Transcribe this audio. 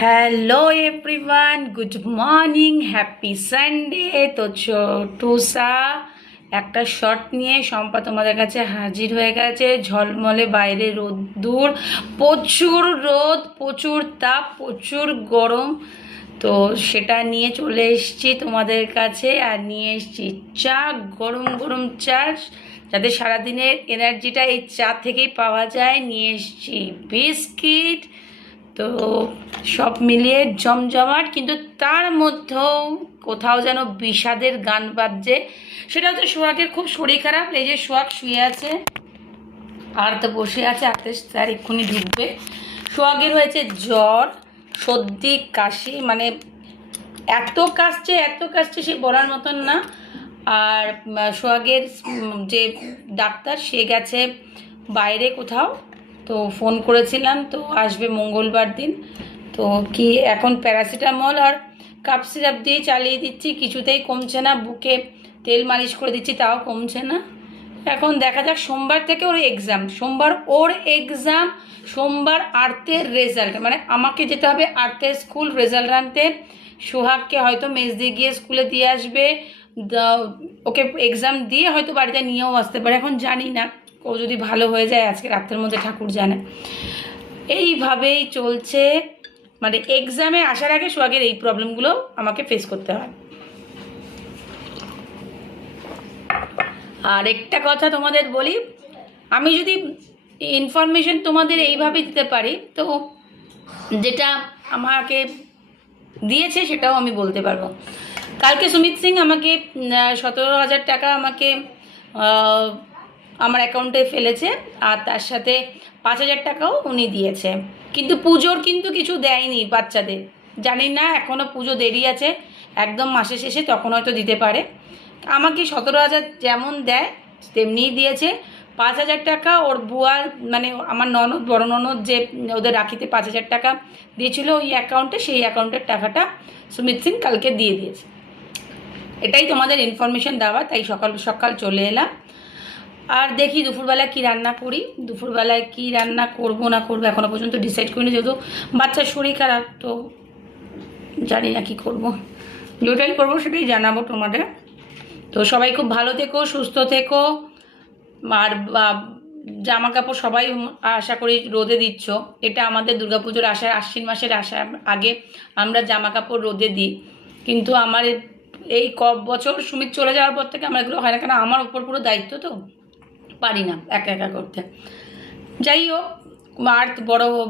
Hello everyone, good morning, happy Sunday. তো ছোটুসা একটা short নিয়ে শম্পা তোমাদের কাছে হাজির হয়ে গেছে। ঝলমলে বাইরে রোদ্দুর, প্রচুর রোদ, প্রচুর তাপ, প্রচুর গরম। তো সেটা নিয়ে চলে এসেছি তোমাদের কাছে, আর নিয়ে এসেছি চা, গরম গরম চা, যাতে সারাদিনের এনার্জিটা এই চা থেকেই পাওয়া যায়। নিয়ে এসেছি বিস্কিট। তো সব মিলিয়ে জমজমাট, কিন্তু তার মধ্যেও কোথাও যেন বিষাদের গান বাজছে। সেটা হচ্ছে সোহাগের খুব শরীর খারাপ। এই যে সোহাগ শুয়ে আছে আর তো বসে আছে, আজকে স্যার এক্ষুনি ঢুকবে। সোহাগের হয়েছে জ্বর, সর্দি, কাশি, মানে এত কাশছে সে বলার মতন না। আর সোহাগের যে ডাক্তার, সে গেছে বাইরে কোথাও। তো ফোন করেছিলাম, তো আসবে মঙ্গলবার দিন। তো কি এখন প্যারাসিটামল আর কাপ সিরাপ দিয়ে চালিয়ে দিচ্ছি, কিছুতেই কমছে না। বুকে তেল মালিশ করে দিচ্ছি, তাও কমছে না। এখন দেখা যাক, সোমবার থেকে ওর এক্সাম, সোমবার আর্টের রেজাল্ট, মানে আমাকে যেতে হবে আর্টের স্কুল রেজাল্ট আনতে। সোহাগকে হয়তো মেজদি গিয়ে স্কুলে দিয়ে আসবে, ওকে এক্সাম দিয়ে হয়তো বাড়িতে নিয়েও আসতে পারে, এখন জানি না। ও যদি ভালো হয়ে যায় আজকে রাতের মধ্যে ঠাকুর জানে। এইভাবেই চলছে, মানে এক্সামে আসার আগে সোহাগের এই প্রবলেমগুলো আমাকে ফেস করতে হয়। আর একটা কথা তোমাদের বলি, আমি যদি ইনফরমেশন তোমাদের এইভাবে দিতে পারি, তো যেটা আমাকে দিয়েছে সেটাও আমি বলতে পারবো। কালকে সুমিত সিং আমাকে 17,000 টাকা আমাকে আমার অ্যাকাউন্টে ফেলেছে, আর তার সাথে 5,000 টাকাও উনি দিয়েছে। কিন্তু পুজোর কিন্তু কিছু দেয়নি বাচ্চাদের, জানি না, এখনও পুজো দেরি আছে, একদম মাসের শেষে তখন হয়তো দিতে পারে। আমাকে 17,000 যেমন দেয় তেমনিই দিয়েছে। 5,000 টাকা ওর বুয়া, মানে আমার ননদ, বড় ননদ, যে ওদের রাখিতে 5,000 টাকা দিয়েছিল ওই অ্যাকাউন্টে, সেই অ্যাকাউন্টের টাকাটা সুমিত সিং কালকে দিয়ে দিয়েছে। এটাই তোমাদের ইনফরমেশন দেওয়া, তাই সকাল সকাল চলে এলাম। আর দেখি দুপুরবেলায় কি রান্না করি, দুপুরবেলায় কি রান্না করব না করবো এখনও পর্যন্ত ডিসাইড করিনি, যেহেতু বাচ্চার শরীর খারাপ, তো জানি না কি করব। যেটাই করবো সেটাই জানাবো তোমাদের। তো সবাই খুব ভালো থেকো, সুস্থ থেকো। আর জামা কাপড় সবাই আশা করি রোদে দিচ্ছ। এটা আমাদের দুর্গাপুজোর আশ্বিন মাসের আগে আমরা জামা কাপড় রোদে দিই, কিন্তু আমার এই বছর সুমিত চলে যাওয়ার পর থেকে আমার এগুলো হয় না, কারণ আমার উপর পুরো দায়িত্ব, তো পারি না একা একা করতে। যাই হোক, আর বড়